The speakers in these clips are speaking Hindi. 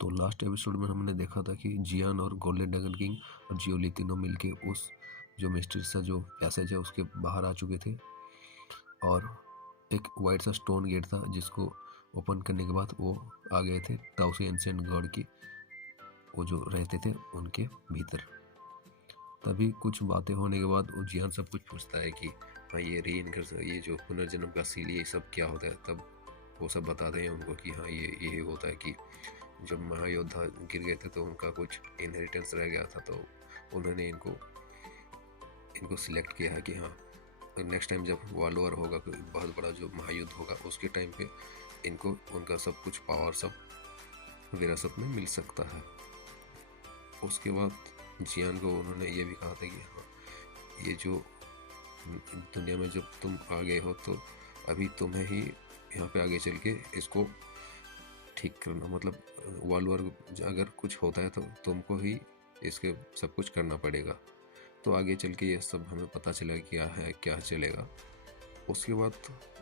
तो लास्ट एपिसोड में हमने देखा था कि जियान और गोल्डन ड्रैगन किंग और जियोली तीनों मिलके उस जो मिस्ट्री सा जो पैसेज है उसके बाहर आ चुके थे और एक वाइट सा स्टोन गेट था जिसको ओपन करने के बाद वो आ गए थे ताओसी एंशिएंट गॉड की वो जो रहते थे उनके भीतर। तभी कुछ बातें होने के बाद वो जियान सब कुछ पूछता है कि हाँ ये ये जो पुनर्जन्म का सील ये सब क्या होता है। तब वो सब बताते हैं उनको कि हाँ ये होता है कि जब महायोद्धा गिर गए थे तो उनका कुछ इनहेरिटेंस रह गया था, तो उन्होंने इनको सिलेक्ट किया है कि हाँ नेक्स्ट टाइम जब वर्ल्ड वॉर होगा, कोई बहुत बड़ा जो महायुद्ध होगा, उसके टाइम पे इनको उनका सब कुछ पावर सब विरासत में मिल सकता है। उसके बाद जियान को उन्होंने ये भी कहा था कि हाँ ये जो दुनिया में जब तुम आ गए हो तो अभी तुम्हें ही यहाँ पे आगे चल के इसको ठीक करना, मतलब वर्ल्ड वॉर अगर कुछ होता है तो तुमको ही इसके सब कुछ करना पड़ेगा। तो आगे चल के ये सब हमें पता चला क्या है क्या चलेगा। उसके बाद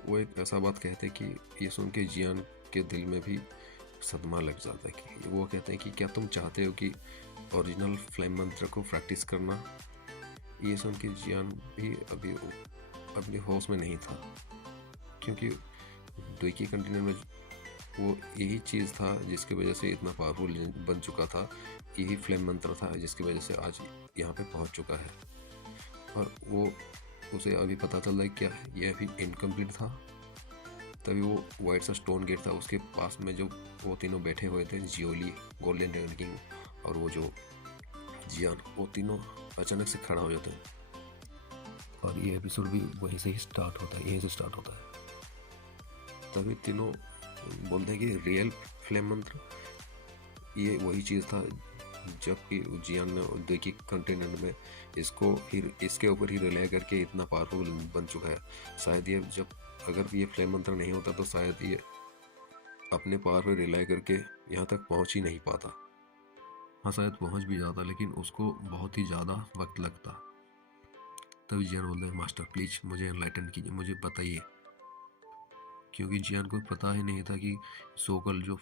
वो एक ऐसा बात कहते कि ये सुन के जियान के दिल में भी सदमा लग जाता है कि वो कहते हैं कि क्या तुम चाहते हो कि ओरिजिनल फ्लेम मंत्र को प्रैक्टिस करना। ये सुन के जियान भी अभी अपने होश में नहीं था, क्योंकि डुइकी कंटिन्यू में वो यही चीज़ था जिसकी वजह से इतना पावरफुल बन चुका था, यही फ्लेम मंत्र था जिसकी वजह से आज यहाँ पे पहुँच चुका है। और वो उसे अभी पता चल रहा है क्या ये अभी इनकम्प्लीट था। तभी वो वाइट सा स्टोन गेट था, उसके पास में जो वो तीनों बैठे हुए थे, जियोली, गोल्डन ड्रैगन किंग और वो जो जियान, वो तीनों अचानक से खड़ा हो जाते हैं। और ये एपिसोड भी वहीं से ही स्टार्ट होता है, यहीं से स्टार्ट होता है। तभी तीनों बोलते हैं कि रियल फ्लेम मंत्र ये वही चीज़ था जबकि जियान ने डुइकी कंटिनेंट में इसके ऊपर ही रिलाई करके इतना पावरफुल बन चुका है। शायद ये जब अगर ये फ्लेम मंत्र नहीं होता तो शायद ये अपने पावर पर रिलाई करके यहाँ तक पहुँच ही नहीं पाता। हाँ शायद पहुँच भी जाता लेकिन उसको बहुत ही ज़्यादा वक्त लगता। तभी जियान बोलते हैं मास्टर प्लीज मुझे एनलाइटन कीजिए, मुझे बताइए, क्योंकि जियान को पता ही नहीं था कि सोकल जो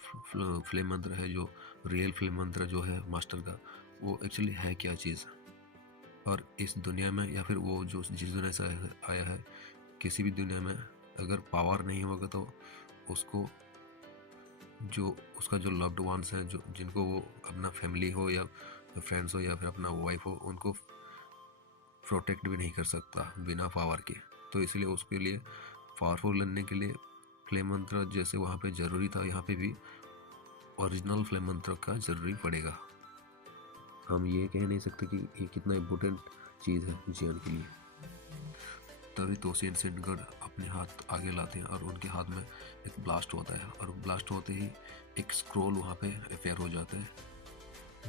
फ्लेम मंत्र है, जो रियल फ्लेम मंत्र जो है मास्टर का, वो एक्चुअली है क्या चीज़। और इस दुनिया में या फिर वो जो जिस दुनिया से आया है, किसी भी दुनिया में अगर पावर नहीं होगा तो उसको जो उसका जो लव्ड वंस है, जो जिनको वो अपना फैमिली हो या फ्रेंड्स हो या फिर अपना वाइफ हो, उनको प्रोटेक्ट भी नहीं कर सकता बिना पावर के। तो इसलिए उसके लिए पावरफुल बनने के लिए फ्लेम मंत्र जैसे वहाँ पे ज़रूरी था, यहाँ पे भी ओरिजिनल फ्लेम मंत्र का ज़रूरी पड़ेगा। हम ये कह नहीं सकते कि ये कितना इम्पोर्टेंट चीज़ है जियान के लिए। तभी तोसी एंशिएंट गॉड अपने हाथ आगे लाते हैं और उनके हाथ में एक ब्लास्ट होता है, और ब्लास्ट होते ही एक स्क्रोल वहाँ पे अफेयर हो जाता है,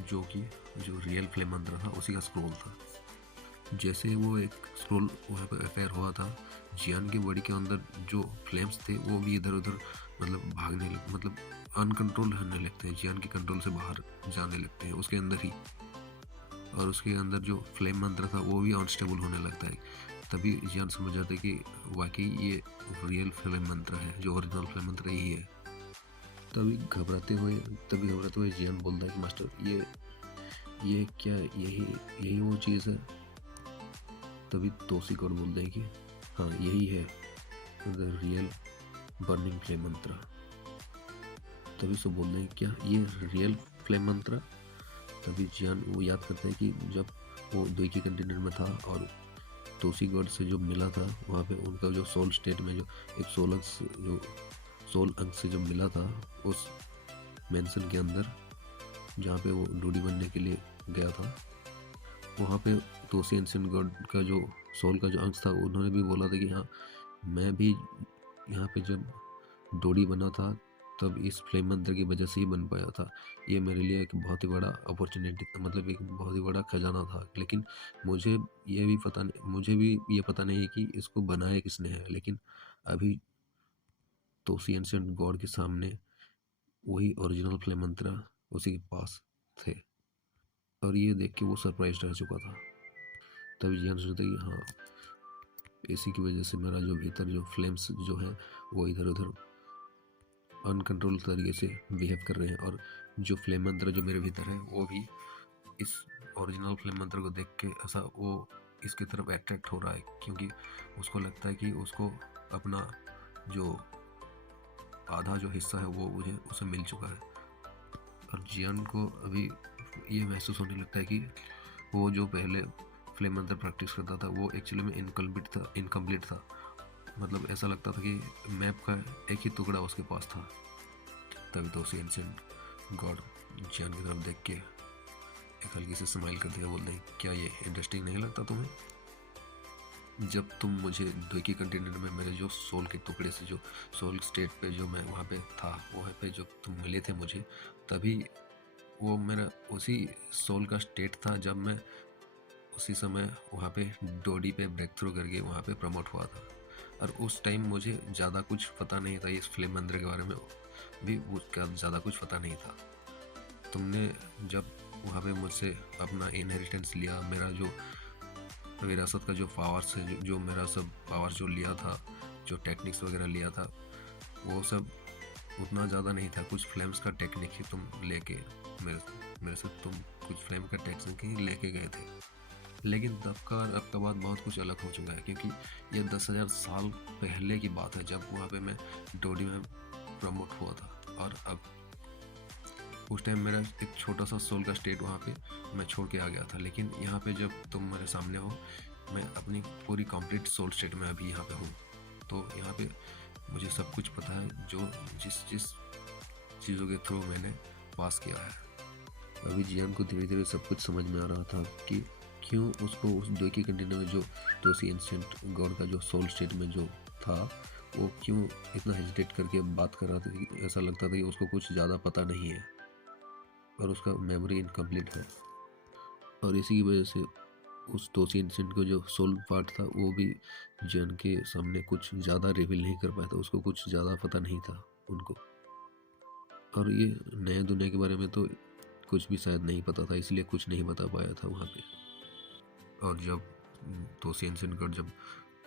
जो रियल फ्लेम मंत्र था उसी का स्क्रोल था। जैसे वो एक स्क्रोल वहाँ पे अफेयर हुआ था, जियान की बॉडी के अंदर जो फ्लेम्स थे वो भी इधर उधर मतलब अनकंट्रोल होने लगते हैं, जियान के कंट्रोल से बाहर जाने लगते हैं उसके अंदर ही। और उसके अंदर जो फ्लेम मंत्र था वो भी अनस्टेबल होने लगता है। तभी जियान समझ जाता है कि वाकई ये रियल फ्लेम मंत्र है, जो ओरिजिनल फ्लेम मंत्र यही है। तभी घबराते हुए जियान बोलता है कि मास्टर ये क्या यही वो चीज़ है। तभी तोसी गॉड बोलते हैं कि हाँ यही है द रियल बर्निंग फ्लेम मंत्र। तभी सब बोलते हैं क्या ये रियल फ्लेम मंत्र। तभी जियान वो याद करता है कि जब वो डुइकी कंटिनेंट में था और तोसी गॉड से जो मिला था, वहाँ पे उनका जो सोल स्टेट में जो एक सोल अंग से जो मिला था उस मेंशन के अंदर, जहाँ पे वो डूडी बनने के लिए गया था, वहाँ पे तोसी एंशिएंट गॉड का जो सोल का जो अंश था उन्होंने भी बोला था कि हाँ मैं भी यहाँ पे जब डोडी बना था तब इस फ्लेम मंत्र की वजह से ही बन पाया था। ये मेरे लिए एक बहुत ही बड़ा अपॉर्चुनिटी था, मतलब एक बहुत ही बड़ा खजाना था। लेकिन मुझे भी ये पता नहीं है कि इसको बनाया किसने है। लेकिन अभी तोसी एंशिएंट गॉड के सामने वही ओरिजिनल फ्लेम मंत्र उसी के पास थे, और ये देख के वो सरप्राइज रह चुका था। तभी जियान सोचता कि हाँ इसी की वजह से मेरा जो भीतर जो फ्लेम्स जो है वो इधर उधर अनकंट्रोल तरीके से बिहेव कर रहे हैं, और जो फ्लेम मंत्र जो मेरे भीतर है वो भी इस ओरिजिनल फ्लेम मंत्र को देख के ऐसा वो इसकी तरफ अट्रैक्ट हो रहा है, क्योंकि उसको लगता है कि उसको अपना जो आधा जो हिस्सा है वो मुझे उसे मिल चुका है। और जियान को अभी ये महसूस होने लगता है कि वो जो पहले फ्लेम मंत्र प्रैक्टिस करता था वो एक्चुअली में इनकम्प्लीट था। मतलब ऐसा लगता था कि मैप का एक ही टुकड़ा उसके पास था। तभी तो उसे एंशिएंट गॉड जियान की तरफ देख के एक हल्की से स्माइल करते हुए बोलते हैं, क्या ये इंटरेस्टिंग नहीं लगता तुम्हें? जब तुम मुझे द्विकी कंटेनर में मेरे जो सोल के टुकड़े से जो सोल स्टेट पे जो मैं वहाँ पे था वो है पे जो तुम मिले थे मुझे, तभी वो मेरा उसी सोल का स्टेट था जब मैं उसी समय वहाँ पे डोडी पे ब्रेक थ्रू करके वहाँ पे प्रमोट हुआ था। और उस टाइम मुझे ज़्यादा कुछ पता नहीं था इस फ्लेम मंदिर के बारे में, भी उसका ज़्यादा कुछ पता नहीं था। तुमने जब वहाँ पे मुझसे अपना इनहेरिटेंस लिया, मेरा जो विरासत का जो पावर्स है, जो मेरा सब पावर जो लिया था, जो टेक्निक्स वगैरह लिया था, वो सब उतना ज़्यादा नहीं था। कुछ फ्लेम्स का टेक्निक ही तुम लेके मेरे से तुम कुछ फ्लेम का टेक्निक ही लेके गए थे। लेकिन तब का और अब का बात बहुत कुछ अलग हो चुका है, क्योंकि ये 10,000 साल पहले की बात है जब वहाँ पे मैं डोडी में प्रमोट हुआ था। और अब उस टाइम मेरा एक छोटा सा सोल का स्टेट वहाँ पे मैं छोड़ के आ गया था। लेकिन यहाँ पे जब तुम मेरे सामने हो, मैं अपनी पूरी कंप्लीट सोल स्टेट में अभी यहाँ पे हूँ। तो यहाँ पे मुझे सब कुछ पता है, जो जिस जिस चीज़ों के थ्रू मैंने पास किया है। अभी जियान को धीरे धीरे सब कुछ समझ में आ रहा था कि क्यों उसको उस द्विकी कंटेनर में जो दोषी एंशिएंट गॉड का जो सोल स्टेट में जो था, वो क्यों इतना हेजिटेट करके बात कर रहा था। कि ऐसा लगता था कि उसको कुछ ज़्यादा पता नहीं है और उसका मेमोरी इनकम्प्लीट है। और इसी की वजह से उस दोषी एंशिएंट का जो सोल पार्ट था वो भी जियान के सामने कुछ ज़्यादा रिवील नहीं कर पाया था। उसको कुछ ज़्यादा पता नहीं था उनको। और ये नए दुनिया के बारे में तो कुछ भी शायद नहीं पता था, इसलिए कुछ नहीं बता पाया था वहाँ पे। और जब दोषी एंशिएंट गॉड जब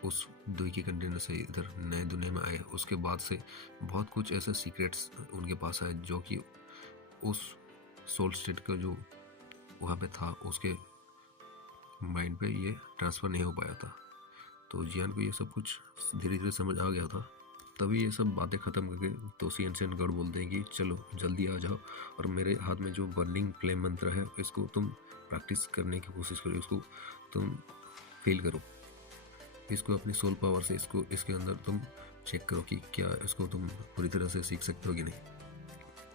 उस द्विकी कंटेनर से इधर नए दुनिया में आए, उसके बाद से बहुत कुछ ऐसे सीक्रेट्स उनके पास आए जो कि उस सोल स्टेट का जो वहाँ पे था उसके माइंड पे ये ट्रांसफ़र नहीं हो पाया था। तो जियान को ये सब कुछ धीरे धीरे समझ आ गया था। तभी ये सब बातें ख़त्म करके दोषी एंशिएंट गॉड बोलते हैं कि चलो जल्दी आ जाओ और मेरे हाथ में जो बर्निंग फ्लेम मंत्र है इसको तुम प्रैक्टिस करने की कोशिश करो, इसको तुम फील करो, इसको अपनी सोल पावर से इसको इसके अंदर तुम चेक करो कि क्या इसको तुम पूरी तरह से सीख सकते हो कि नहीं।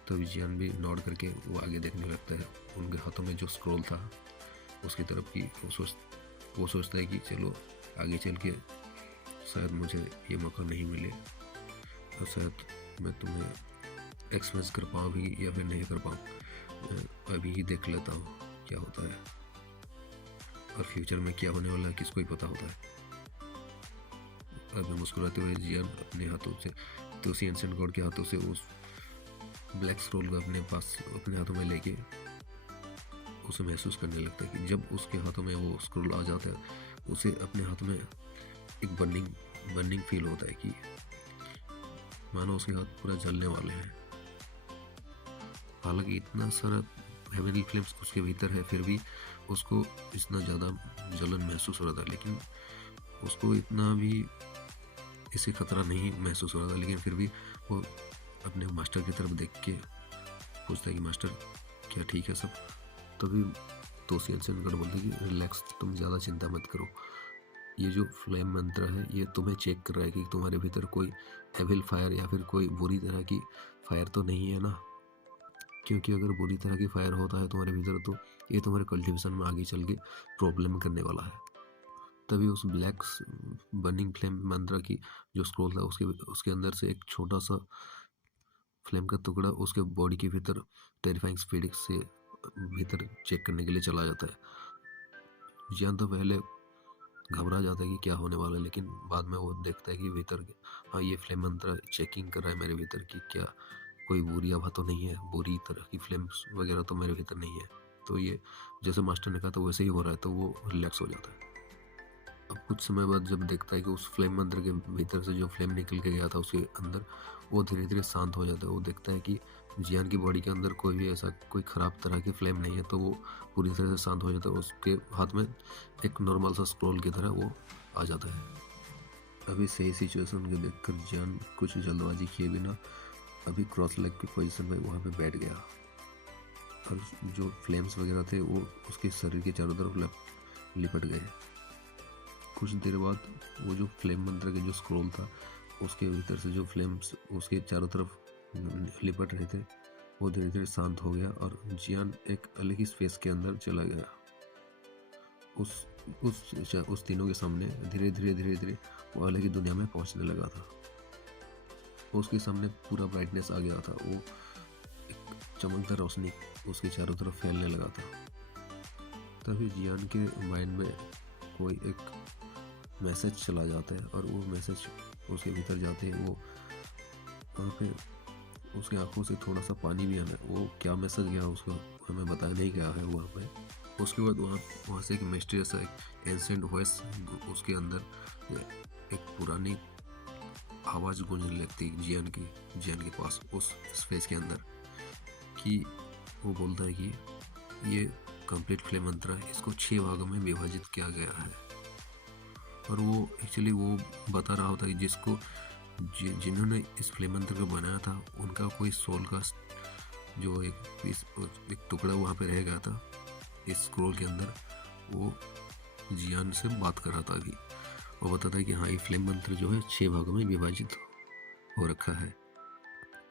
तभी जियान भी नॉड करके वो आगे देखने लगता है। उनके हाथों में जो स्क्रॉल था उसकी तरफ की वो सोचता है कि चलो आगे चल के शायद मुझे ये मौका नहीं मिले और शायद मैं तुम्हें एक्सप्रेस कर पाऊँ भी या फिर नहीं कर पाऊँ। अभी ही देख लेता हूँ क्या होता है, और फ्यूचर में क्या होने वाला है किसको ही पता होता है। अभी मुस्कुराते हुए जियान अपने हाथों से दोषी एंशिएंट गॉड के हाथों से उस ब्लैक स्क्रोल को अपने हाथों में लेके उसे महसूस करने लगता है कि जब उसके हाथों में वो स्क्रोल आ जाता है, उसे अपने हाथ में एक बर्निंग फील होता है कि मानो उसके हाथ पूरा जलने वाले हैं। हालांकि इतना सारा हेवनली फ्लेम्स उसके भीतर है, फिर भी उसको इतना ज़्यादा जलन महसूस हो रहा था। लेकिन उसको इतना भी इससे खतरा नहीं महसूस हो रहा था। लेकिन फिर भी वो अपने मास्टर की तरफ देख के पूछता है कि मास्टर क्या ठीक है सब? तभी दोषी एंशिएंट गॉड बोलते कि रिलैक्स, तुम ज़्यादा चिंता मत करो। ये जो फ्लेम मंत्र है ये तुम्हें चेक कर रहा है कि तुम्हारे भीतर कोई एविल फायर या फिर कोई बुरी तरह की फायर तो नहीं है ना। क्योंकि अगर बुरी तरह की फायर होता है तुम्हारे भीतर तो ये तुम्हारे कल्टिवेशन में आगे चल के प्रॉब्लम करने वाला है। तभी उस ब्लैक बर्निंग फ्लेम मंत्र की जो स्क्रोल था उसके अंदर से एक छोटा सा फ्लेम का टुकड़ा उसके बॉडी के भीतर टेरिफाइंग स्पीड से भीतर चेक करने के लिए चला जाता है। जियान तो पहले घबरा जाता है कि क्या होने वाला है, लेकिन बाद में वो देखता है कि भीतर हाँ ये फ्लेम मंत्र चेकिंग कर रहा है मेरे भीतर कि क्या कोई बुरी हवा तो नहीं है, बुरी तरह की फ्लेम्स वगैरह तो मेरे भीतर नहीं है। तो ये जैसे मास्टर ने कहा तो वैसे ही हो रहा है, तो वो रिलैक्स हो जाता है। अब कुछ समय बाद जब देखता है कि उस फ्लेम मंत्र के भीतर से जो फ्लेम निकल के गया था उसके अंदर, वो धीरे धीरे शांत हो जाता है। वो देखता है कि जियान की बॉडी के अंदर कोई भी ऐसा कोई ख़राब तरह की फ्लेम नहीं है, तो वो पूरी तरह से शांत हो जाता है। उसके हाथ में एक नॉर्मल सा स्क्रोल की तरह वो आ जाता है। अभी सही सिचुएशन को देखकर जियान कुछ जल्दबाजी किए बिना अभी क्रॉस लेग की पोजीशन में वहाँ पे बैठ गया, और जो फ्लेम्स वगैरह थे वो उसके शरीर के चारों तरफ लिपट गए। कुछ देर बाद वो जो फ्लेम मंत्र के जो स्क्रोल था उसके भीतर से जो फ्लेम्स उसके चारों तरफ लिपट रहे थे वो धीरे धीरे शांत हो गया, और जियान एक अलग ही स्पेस के अंदर चला गया। उस तीनों के सामने धीरे धीरे धीरे धीरे वो अलग ही दुनिया में पहुंचने लगा था। उसके सामने पूरा ब्राइटनेस आ गया था, वो एक चमकदार रोशनी उसके चारों तरफ फैलने लगा था। तभी जियान के माइंड में कोई एक मैसेज चला जाता है, और वो मैसेज उसके भीतर जाते हैं। वो वहाँ पे उसकी आंखों से थोड़ा सा पानी भी आना, वो क्या मैसेज गया उसको हमें बताया नहीं गया है वहाँ पे। उसके बाद वहाँ से एक मिस्टीरियस एक एंसेंट वॉइस उसके अंदर एक पुरानी आवाज़ गूंजने लगती जियान के पास उस स्पेस के अंदर, कि वो बोलता है कि ये कंप्लीट फ्लेम मंत्र है, इसको 6 भागों में विभाजित किया गया है। और वो एक्चुअली वो बता रहा होता है जिसको जिन्होंने इस फ्लेम मंत्र को बनाया था उनका कोई सोल का जो एक टुकड़ा वहाँ पे रह गया था इस स्क्रोल के अंदर। वो जियान से बात कर रहा था अभी, वो बताता है कि हाँ ये फ्लेम मंत्र जो है 6 भागों में विभाजित हो रखा है।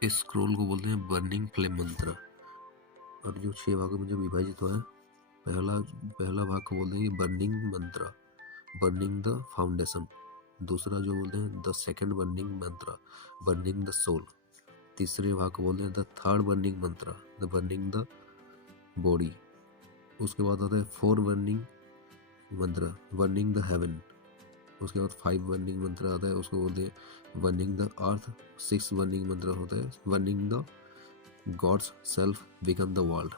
इस स्क्रोल को बोलते हैं बर्निंग फ्लेम मंत्र। और जो 6 भागों में जो विभाजित हुआ है, पहला भाग को बोलते हैं बर्निंग मंत्र, बर्निंग द फाउंडेशन। दूसरा जो बोलते हैं द सेकंड बर्निंग मंत्र, बर्निंग द सोल। तीसरे भाग को बोलते हैं द थर्ड बर्निंग मंत्र, द बर्निंग द बॉडी। उसके बाद आता है 4 बर्निंग मंत्र, बर्निंग द हेवन। उसके बाद 5 बर्निंग मंत्र आता है, उसको बोलते हैं बर्निंग द अर्थ। 6 बर्निंग मंत्र होता है burning the gods self become the world.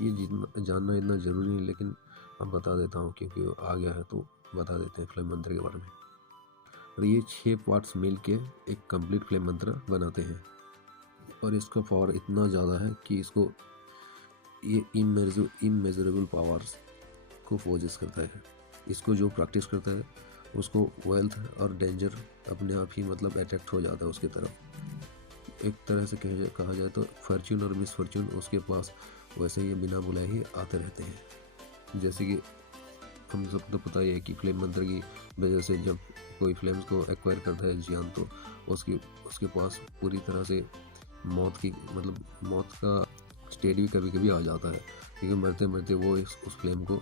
ये जानना इतना ज़रूरी नहीं, लेकिन अब बता देता हूँ क्योंकि आ गया है तो बता देते हैं फ्लेम मंत्र के बारे में। और ये 6 पार्ट्स मिल के एक कंप्लीट फ्लेम मंत्र बनाते हैं, और इसका पावर इतना ज़्यादा है कि इसको ये इमेजरेबल पावर्स को पोजेस करता है। इसको जो प्रैक्टिस करता है उसको वेल्थ और डेंजर अपने आप ही मतलब अट्रैक्ट हो जाता है उसकी तरफ। एक तरह से कहा जाए तो फॉर्च्यून और मिसफॉर्च्यून उसके पास वैसे ही बिना बुलाए ही आते रहते हैं। जैसे कि हम सबको पता ही है कि फ्लेम मंत्र की वजह से जब कोई फ्लेम्स को एक्वायर करता है जियान, तो उसके पास पूरी तरह से मौत का स्टेज भी कभी कभी आ जाता है, क्योंकि मरते मरते वो उस फ्लेम को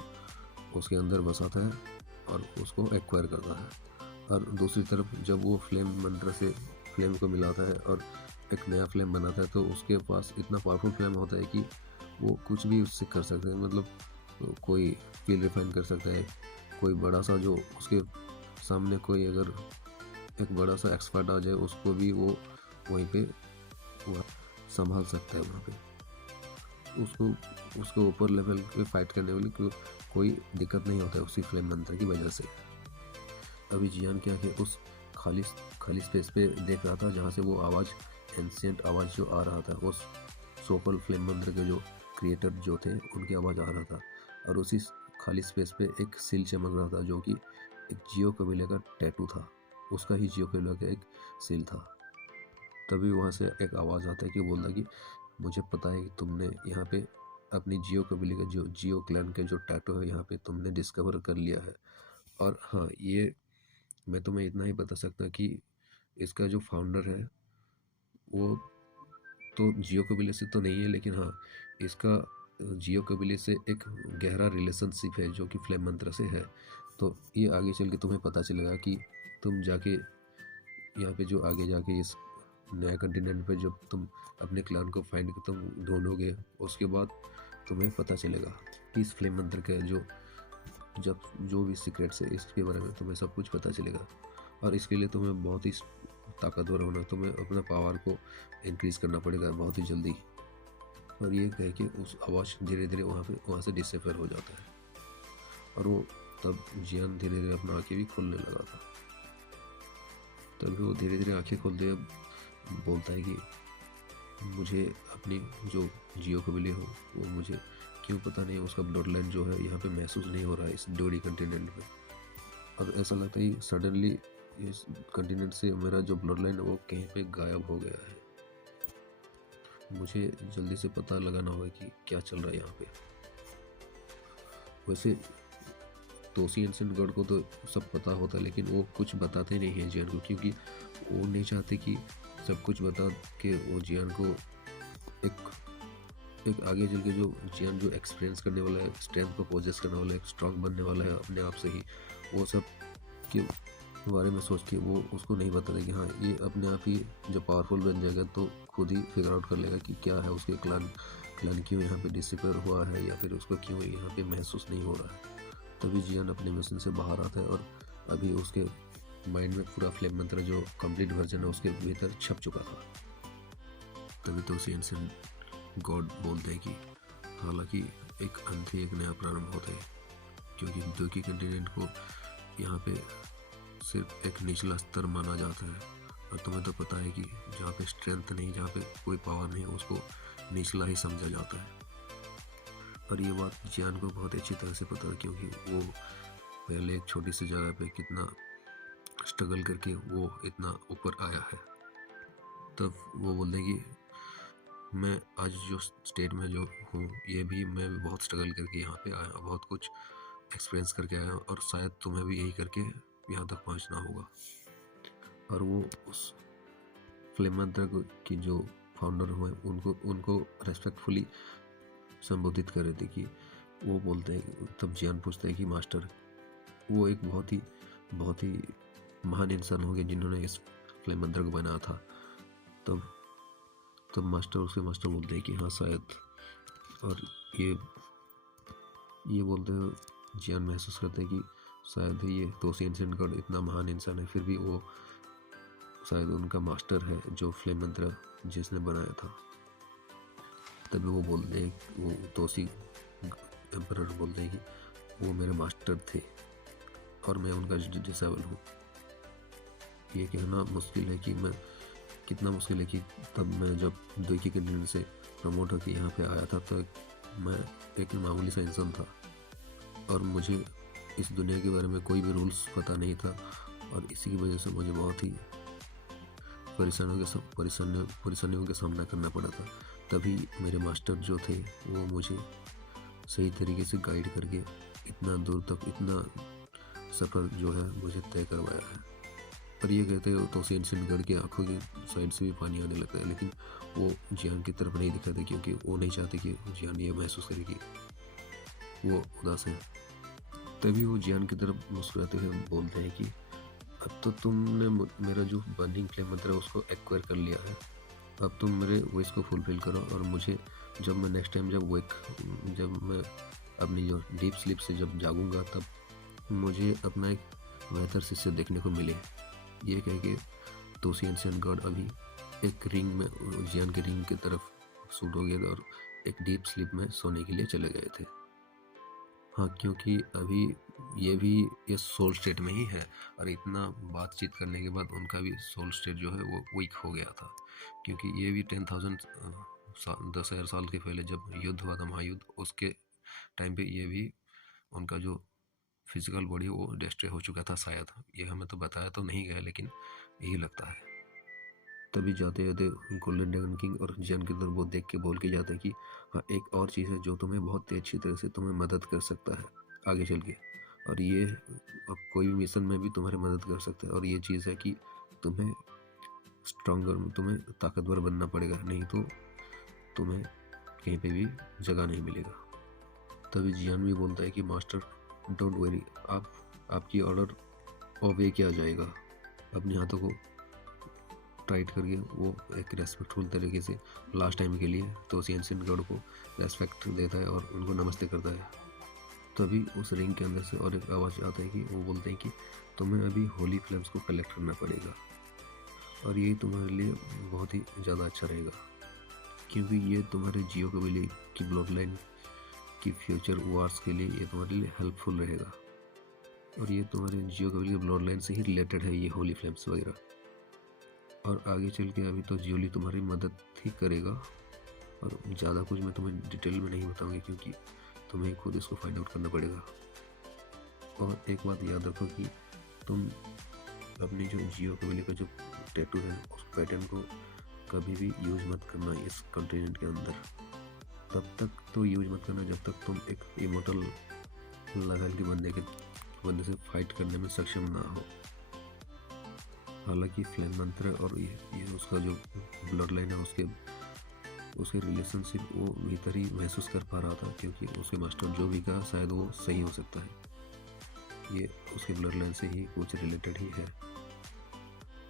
उसके अंदर बसाता है और उसको एक्वायर करता है। और दूसरी तरफ जब वो फ्लेम मंत्र से फ्लेम को मिलाता है और एक नया फ्लेम बनाता है, तो उसके पास इतना पावरफुल फ्लेम होता है कि वो कुछ भी उससे कर सकते हैं। मतलब कोई फील रिफाइन कर सकता है, कोई बड़ा सा जो उसके सामने कोई अगर एक बड़ा सा एक्सपर्ट आ जाए उसको भी वो वहीं पे वो संभाल सकता है। वहाँ पे उसको ऊपर लेवल पे फाइट करने वाली कोई दिक्कत नहीं होता है उसी फ्लेम मंत्र की वजह से। अभी जियान क्या है उस खाली स्पेस पे देख रहा था जहाँ से वो आवाज़ एंशिएंट आवाज़ जो आ रहा था, उस सोफल फ्लेम मंत्र के जो क्रिएटर जो थे उनकी आवाज़ आ रहा था। और उसी खाली स्पेस पे एक सील चमक रहा था जो कि एक जियो कबीले का टैटू था, उसका ही जियो कबीले का एक सील था। तभी वहाँ से एक आवाज़ आता है कि बोलता कि मुझे पता है कि तुमने यहाँ पे अपनी जियो कबीले का जो जियो क्लैन के जो टैटू है यहाँ पे तुमने डिस्कवर कर लिया है। और हाँ, ये मैं तुम्हें इतना ही बता सकता कि इसका जो फाउंडर है वो तो जियो कबीले से तो नहीं है, लेकिन हाँ इसका जियो कबीले से एक गहरा रिलेशनशिप है जो कि फ्लेम मंत्र से है। तो ये आगे चल के तुम्हें पता चलेगा कि तुम जाके यहाँ पे जो आगे जाके इस नया कंटिनेंट पे जब तुम अपने क्लान को फाइंड तुम ढूंढोगे, उसके बाद तुम्हें पता चलेगा कि इस फ्लेम मंत्र का जो भी सीक्रेट्स है इसके बारे में तुम्हें सब कुछ पता चलेगा। और इसके लिए तुम्हें बहुत ही ताकतवर होना, तुम्हें अपना पावर को इंक्रीज़ करना पड़ेगा बहुत ही जल्दी। और ये कह के उस आवाज़ धीरे धीरे वहाँ से डिसअपीयर हो जाता है। और वो तब जियान धीरे धीरे अपना आँखें भी खोलने लगा था। तभी वो धीरे धीरे आँखें खोलते बोलता है कि मुझे अपनी जो जियो कबिली हो वो मुझे क्यों पता नहीं उसका ब्लड लाइन जो है यहाँ पे महसूस नहीं हो रहा है इस डोडी कंटिनेंट में। और ऐसा लगता है सडनली इस कंटिनेंट से मेरा जो ब्लड लाइन है वो कहीं पे गायब हो गया है। मुझे जल्दी से पता लगाना होगा कि क्या चल रहा है यहाँ पे। वैसे तोसी एंड गॉड को तो सब पता होता है, लेकिन वो कुछ बताते नहीं हैं जियान को, क्योंकि वो नहीं चाहते कि सब कुछ बता के वो जियान को एक आगे चल के जो जियान जो एक्सपीरियंस करने वाला है, स्ट्रेंथ को पोजेस करने वाला है, एक स्ट्रॉन्ग बनने वाला है अपने आप से ही, वो सब के बारे में सोच के वो उसको नहीं बताते कि हाँ ये अपने आप ही जब पावरफुल बन जाएगा तो खुद ही फिगर आउट कर लेगा कि क्या है उसके क्लान क्यों यहाँ पे डिसअपीयर हुआ है या फिर उसको क्यों यहाँ पे महसूस नहीं हो रहा है। तभी जियान अपने मिशन से बाहर आता है और अभी उसके माइंड में पूरा फ्लेम मंत्र जो कंप्लीट वर्जन है उसके भीतर छप चुका था। तभी तो उसे एंशिएंट गॉड बोलते हैं कि हालांकि एक अंत ही एक नया प्रारंभ होता है, क्योंकि दोकी कंटिनेंट को यहाँ पे सिर्फ एक निचला स्तर माना जाता है। और तुम्हें तो पता है कि जहाँ पे स्ट्रेंथ नहीं, जहाँ पे कोई पावर नहीं, उसको निचला ही समझा जाता है। और ये बात जियान को बहुत अच्छी तरह से पता है, क्योंकि वो पहले एक छोटी सी जगह पे कितना स्ट्रगल करके वो इतना ऊपर आया है। तब वो बोलते हैं कि मैं आज जो स्टेट में जो हूँ ये भी मैं भी बहुत स्ट्रगल करके यहाँ पे आया, बहुत कुछ एक्सपीरियंस करके आया, और शायद तुम्हें भी यही करके यहाँ तक पहुँचना होगा। और वो उस फ्लेम मंत्र की जो फाउंडर हुए उनको रेस्पेक्टफुली संबोधित कर रहे थे कि वो बोलते हैं, तब जियान पूछते हैं कि मास्टर वो एक बहुत ही महान इंसान होंगे जिन्होंने इस फ्लेम मंत्र को बनाया था। तब मास्टर बोलते हैं कि हाँ शायद। और ये बोलते हैं जियान महसूस करते हैं कि शायद ये तोसी एंशिएंट गॉड इतना महान इंसान है, फिर भी वो शायद उनका मास्टर है जो फ्लेम मंत्र जिसने बनाया था। तभी वो बोलते हैं, वो तोसी एम्परर बोलते हैं कि वो मेरे मास्टर थे और मैं उनका डिसेबल हूँ। ये कहना मुश्किल है कि मैं कितना मुश्किल है कि तब मैं जब दोकी कंटिनेंट से प्रमोट होकर यहाँ पे आया था तो मैं एक मामूली सा इंसान था और मुझे इस दुनिया के बारे में कोई भी रूल्स पता नहीं था, और इसी की वजह से मुझे बहुत ही परेशानियों का सामना करना पड़ा था। तभी मेरे मास्टर जो थे वो मुझे सही तरीके से गाइड करके इतना दूर तक, इतना सफ़र जो है मुझे तय करवाया है। पर ये कहते हो तो एंशिएंट गॉड की आंखों की साइड से भी पानी आने लगता है, लेकिन वो जियान की तरफ नहीं दिखाते क्योंकि वो नहीं चाहते कि जियान ये महसूस करेगी वो उदास है। तभी वो जियान की तरफ मुस्कुराते हुए बोलते हैं कि अब तो तुमने मेरा जो बर्निंग फ्लेम मंत्र है उसको एक्वायर कर लिया है, अब तुम मेरे विश को फुलफिल करो, और मुझे जब मैं नेक्स्ट टाइम जब मैं अपनी जो डीप स्लीप से जब जागूंगा तब मुझे अपना एक बेहतर शिष्य देखने को मिले। ये कह के तोसी एंशिएंट गॉड अभी एक रिंग में जियान के रिंग की तरफ सूट हो गए और एक डीप स्लीप में सोने के लिए चले गए थे। हाँ, क्योंकि अभी ये सोल स्टेट में ही है, और इतना बातचीत करने के बाद उनका भी सोल स्टेट जो है वो वीक हो गया था, क्योंकि ये भी 10,000 साल के पहले जब युद्ध हुआ था, महायुद्ध, उसके टाइम पे ये भी उनका जो फिजिकल बॉडी वो डिस्ट्रॉय हो चुका था शायद। ये हमें तो बताया तो नहीं गया, लेकिन यही लगता है। तभी जाते जाते गोल्डन ड्रैगन किंग और जियान की तरफ वो देख के बोल के जाते हैं कि हाँ एक और चीज़ है जो तुम्हें बहुत ही अच्छी तरह से तुम्हें मदद कर सकता है आगे चल के, और ये अब कोई भी मिशन में भी तुम्हारी मदद कर सकता है, और ये चीज़ है कि तुम्हें तुम्हें ताकतवर बनना पड़ेगा, नहीं तो तुम्हें कहीं पे भी जगह नहीं मिलेगा। तभी जियान भी बोलता है कि मास्टर डोंट वरी, आपकी ऑर्डर ओबे किया जाएगा। अपने हाथों को टाइट करके वो एक रेस्पेक्टफुल तरीके से लास्ट टाइम के लिए तोसी एंशिएंट गॉड को रेस्पेक्ट देता है और उनको नमस्ते करता है। तभी उस रिंग के अंदर से और एक आवाज़ आता है कि वो बोलते हैं कि तुम्हें अभी होली फ्लेम्स को कलेक्ट करना पड़ेगा, और ये तुम्हारे लिए बहुत ही ज़्यादा अच्छा रहेगा, क्योंकि ये तुम्हारे जियो कबिली की ब्लड लाइन की फ्यूचर वार्स के लिए ये तुम्हारे लिए हेल्पफुल रहेगा, और ये तुम्हारे जियो कबिली ब्लड लाइन से ही रिलेटेड है ये होली फ्लेम्स वगैरह। और आगे चल के अभी तो जियोली तुम्हारी मदद ही करेगा, और ज़्यादा कुछ मैं तुम्हें डिटेल में नहीं बताऊंगी क्योंकि तुम्हें खुद इसको फाइंड आउट करना पड़ेगा। और एक बात याद रखो कि तुम अपनी जो जियो कवेली का जो टैटू है उस पैटर्न को कभी भी यूज मत करना इस कॉन्टिनेंट के अंदर। तब तक तो यूज मत करना जब तक तुम एक इमोर्टल लेवल के बंदे से फाइट करने में सक्षम ना हो। हालांकि फ्लेम मंत्र और ये उसका जो ब्लड लाइन है उसके रिलेशनशिप वो भीतर ही महसूस कर पा रहा था, क्योंकि उसके मास्टर जो भी कहा शायद वो सही हो सकता है, ये उसके ब्लड लाइन से ही कुछ रिलेटेड ही है।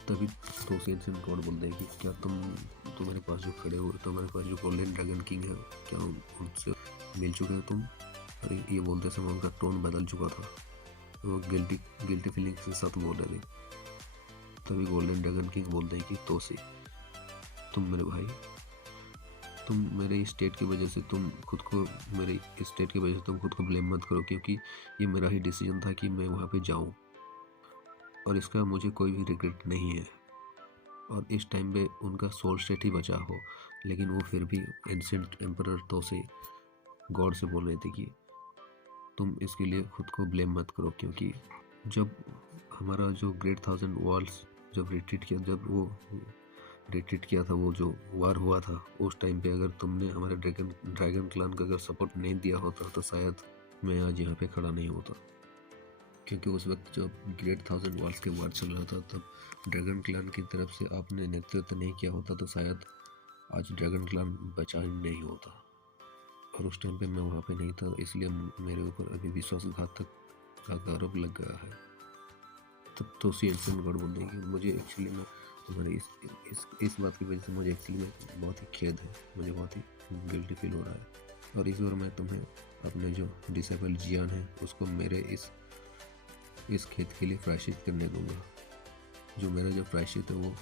तभी तो गॉड बोलते हैं कि क्या तुम्हारे पास जो खड़े हुए तुम्हारे पास जो गोल्डन ड्रैगन किंग है, क्या उनसे मिल चुके हो तुम? अरे ये बोलते समय उनका टोन बदल चुका था, वो गिल्टी फीलिंग के साथ बोल रहे थे। तभी गोल्डन ड्रैगन किंग बोलते हैं कि तोसी, तुम मेरे भाई, तुम मेरे स्टेट की वजह से तुम खुद को ब्लेम मत करो, क्योंकि ये मेरा ही डिसीजन था कि मैं वहाँ पे जाऊँ, और इसका मुझे कोई भी रिग्रेट नहीं है। और इस टाइम पे उनका सोल स्टेट ही बचा हो, लेकिन वो फिर भी एंशिएंट एम्परर तो से गॉड से बोल रहे थे कि तुम इसके लिए खुद को ब्लेम मत करो, क्योंकि जब हमारा जो ग्रेट 1000 वॉल्स जब रिट्रीट किया था, वो जो वार हुआ था, उस टाइम पे अगर तुमने हमारे ड्रैगन क्लान का अगर सपोर्ट नहीं दिया होता तो शायद मैं आज यहाँ पे खड़ा नहीं होता। क्योंकि उस वक्त जब ग्रेट 1000 वॉल्स के वार चल रहा था, तब ड्रैगन क्लान की तरफ से आपने नेतृत्व नहीं किया होता तो शायद आज ड्रैगन क्लान बचा ही नहीं होता। और उस टाइम पे मैं वहाँ पे नहीं था, इसलिए मेरे ऊपर अभी विश्वासघातक का आरोप लग गया है। तब तो एंशिएंट गॉड बोल देंगे मुझे एक्चुअली में तुम्हारी इस बात की वजह से मुझे एक्चुअली में बहुत ही खेद है, मुझे बहुत ही गिल्टी फील हो रहा है। और इस बार मैं तुम्हें अपने जो डिसेबल जियान है उसको मेरे इस खेत के लिए प्रायश्चित करने दूंगा। जो मेरा जो प्रायश्चित है वो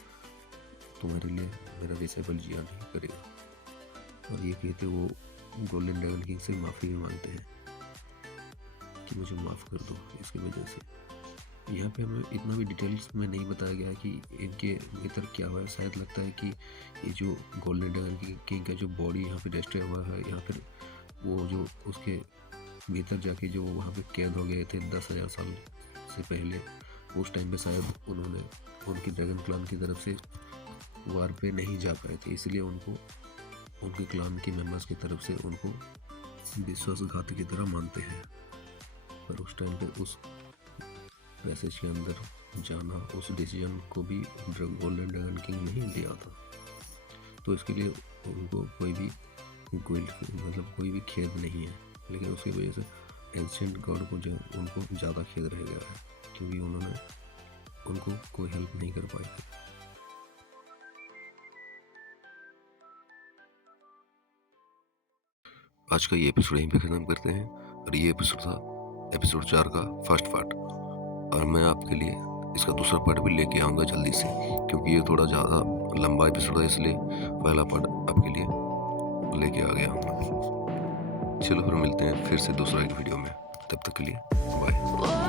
तुम्हारे लिए मेरा डिसेबल जियान ही करेगा। और ये कहते वो गोल्डन ड्रैगन किंग से माफ़ी भी मांगते हैं कि मुझे माफ़ कर दो इसकी वजह से। यहाँ पे हमें इतना भी डिटेल्स में नहीं बताया गया कि इनके भीतर क्या हुआ है। शायद लगता है कि ये जो गोल्डन ड्रैगन किंग का जो बॉडी यहाँ पे डिस्ट्रॉय हुआ है, या फिर वो जो उसके भीतर जाके जो वहाँ पे कैद हो गए थे 10,000 साल से पहले, उस टाइम पे शायद उन्होंने उनकी ड्रैगन क्लान की तरफ से वार पे नहीं जा पाए थे, इसलिए उनको उनके क्लान के मेंबर्स की तरफ से उनको विश्वासघात की तरह मानते हैं। पर उस टाइम पे उस पैसेज के अंदर जाना, उस डिसीजन को भी गोल्डन ड्रैगन किंग ने ही लिया था। तो इसके लिए उनको कोई भी खेद नहीं है, लेकिन उसकी वजह से एंशिएंट गॉड को जो उनको ज़्यादा खेद रह गया है, क्योंकि उन्होंने उनको कोई हेल्प नहीं कर पाए थे। आज का ये एपिसोड यहीं पे ख़त्म करते हैं, और ये एपिसोड था एपिसोड 4 का फर्स्ट पार्ट, और मैं आपके लिए इसका दूसरा पार्ट भी लेके आऊँगा जल्दी से, क्योंकि ये थोड़ा ज़्यादा लंबा एपिसोड है, इसलिए पहला पार्ट आपके लिए लेके आ गया हूँ। चलो फिर मिलते हैं फिर से दूसरा एक वीडियो में, तब तक के लिए बाय।